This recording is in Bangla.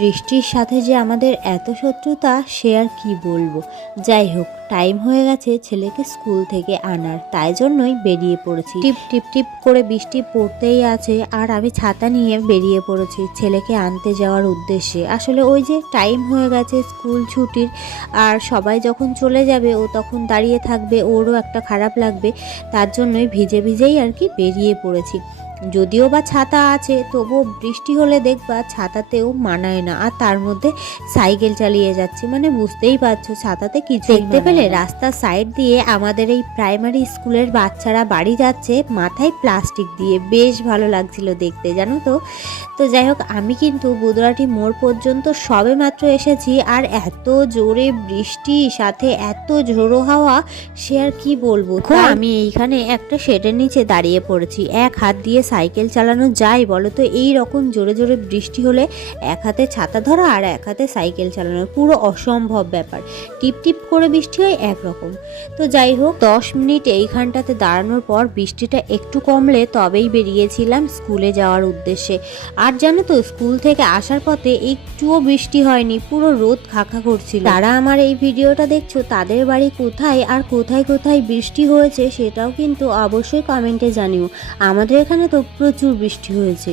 বৃষ্টির সাথে যে আমাদের এত শত্রুতা সে আর কি বলবো। যাই হোক, টাইম হয়ে গেছে ছেলেকে স্কুল থেকে আনার, তাই জন্যই বেরিয়ে পড়েছি। টিপ টিপ টিপ করে বৃষ্টি পড়তেই আছে আর আমি ছাতা নিয়ে বেরিয়ে পড়েছি ছেলেকে আনতে যাওয়ার উদ্দেশ্যে। আসলে ওই যে টাইম হয়ে গেছে স্কুল ছুটির, আর সবাই যখন চলে যাবে ও তখন দাঁড়িয়ে থাকবে, ওরও একটা খারাপ লাগবে, তার জন্যই ভিজে ভিজেই আর কি বেরিয়ে পড়েছি। যদিও বা ছাতা আছে, তবুও বৃষ্টি হলে দেখবা ছাতাতেও মানায় না, আর তার মধ্যে সাইকেল চালিয়ে যাচ্ছে, মানে বুঝতেই পারছো ছাতাতে কিছু দেখতে পেলে। রাস্তার সাইড দিয়ে আমাদের এই প্রাইমারি স্কুলের বাচ্চারা বাড়ি যাচ্ছে মাথায় প্লাস্টিক দিয়ে, বেশ ভালো লাগছিল দেখতে, জানো তো। তো যাই হোক, আমি কিন্তু বুদরাটি মোড় পর্যন্ত সবে মাত্র এসেছি, আর এত জোরে বৃষ্টি সাথে এত ঝোড়ো হাওয়া, সে আর কি বলবো। আমি এইখানে একটা শেডের নিচে দাঁড়িয়ে পড়েছি। এক হাত দিয়ে সাইকেল চালানো যায় বলো তো? এই রকম জোরে জোরে বৃষ্টি হলে এক হাতে ছাতা ধরা আর এক হাতে সাইকেল চালানো পুরো অসম্ভব ব্যাপার। টিপ টিপ করে বৃষ্টি হয় একরকম। তো যাই হোক, 10 মিনিট এইখানটাতে দাঁড়ানোর পর বৃষ্টিটা একটু কমলে তবেই বেরিয়েছিলাম স্কুলে যাওয়ার উদ্দেশ্যে। আর জানো তো, স্কুল থেকে আসার পথে একটুও বৃষ্টি হয়নি, পুরো রোদ খাখা করছিল। যারা আমার এই ভিডিওটা দেখছো তাদের বাড়ি কোথায় আর কোথায় কোথায় বৃষ্টি হয়েছে সেটাও কিন্তু অবশ্যই কমেন্টে জানিও। আমাদের এখানে তো প্রচুর বৃষ্টি হয়েছে।